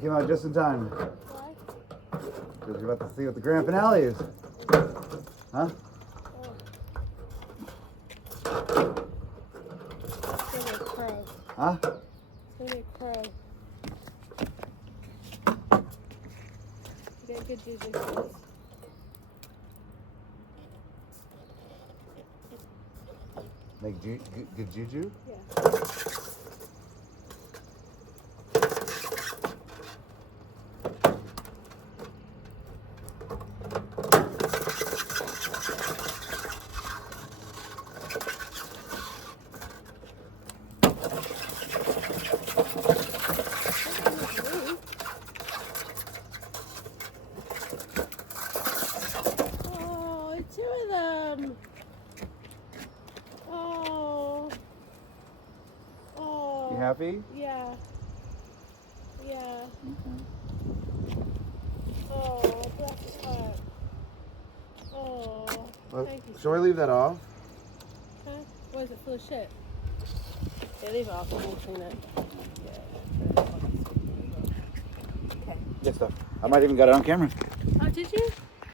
came out just in time. Why? Because you're about to see what the grand finale is. Huh? It's gonna be a crow. Huh? It's gonna be a crow. You got good juju for this. Make good juju? Yeah. Oh, it's two of them. Oh. Oh. You happy? Yeah. Yeah. Oh, bless his heart. Oh, Well, thank you. shall we leave that off? Huh? What is it, full of shit? Yeah, leave it off and we'll clean it. Yeah. Okay. Good stuff. I might even got it on camera. Oh, did you?